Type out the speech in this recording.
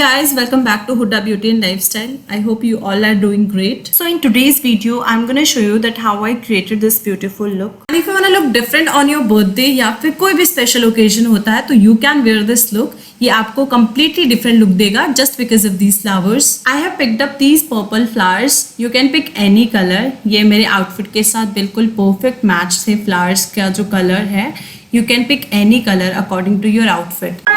guys, welcome back to Hooda Beauty and Lifestyle. I hope you all are doing great. So in today's video, I'm gonna show you that how I created this beautiful look. And if you wanna look different on your birthday या फिर कोई भी special occasion होता है तो you can wear this look. ये आपको completely different look देगा just because of these flowers. I have picked up these purple flowers. You can pick any color. ये मेरे outfit के साथ बिल्कुल perfect match थे flowers का जो color है. You can pick any color according to your outfit.